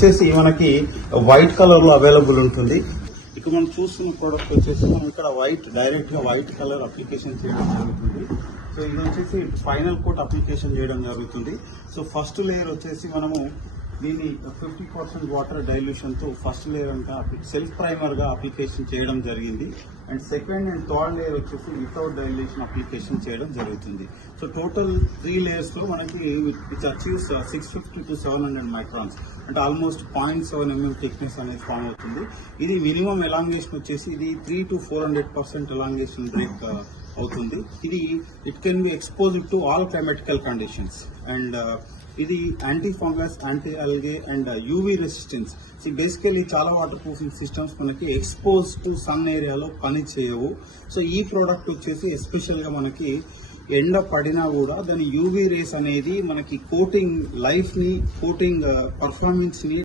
వచ్చేసి మనకి white colour లో అవైలబుల్ ఉంటుంది. ఇక మనం చూస్తున్న ప్రోడక్ట్ వచ్చేసి మనం ఇక్కడ డైరెక్ట్ గా వైట్ కలర్ అప్లికేషన్ చేయడం జరుగుతుంది. సో ఇది వచ్చేసి ఫైనల్ కోట్ అప్లికేషన్ చేయడం జరుగుతుంది. సో ఫస్ట్ లేయర్ వచ్చేసి మనము దీన్ని 50% వాటర్ డైల్యూషన్ తో ఫస్ట్ లేయర్ అంతా సెల్ఫ్ ప్రైమర్ గా అప్లికేషన్ చేయడం జరిగింది. And second and third layer వచ్చేసి వితౌట్ డైల్యూషన్ అప్లికేషన్ చేయడం జరుగుతుంది. సో టోటల్ 3 లేయర్స్ లో మనకి విచ్ అచీవ్స్ 650 to 700 మైక్రాన్స్ అంటే ఆల్మోస్ట్ 0.7 mm థిక్నెస్ అనేది ఫామ్ అవుతుంది. ఇది మినిమం ఎలాంగేషన్ వచ్చేసి ఇది 300 to 400% ఎలాంగేషన్ బ్రేక్ అవుతుంది. ఇది it can be exposed to all climatical conditions. And ఇది anti fungus, anti algae and UV resistance. Basically చాలా వాటర్ ప్రూఫింగ్ సిస్టమ్స్ మనకి ఎక్స్పోజ్ టు సన్ ఏరియాలో పని చేయవు. సో ఈ ప్రోడక్ట్ వచ్చేసి ఎస్పెషల్ గా మనకి ఎండ పడినా కూడా దాని యూవీ రేస్ అనేది మనకి కోటింగ్ లైఫ్ ని, కోటింగ్ పర్ఫార్మెన్స్ ని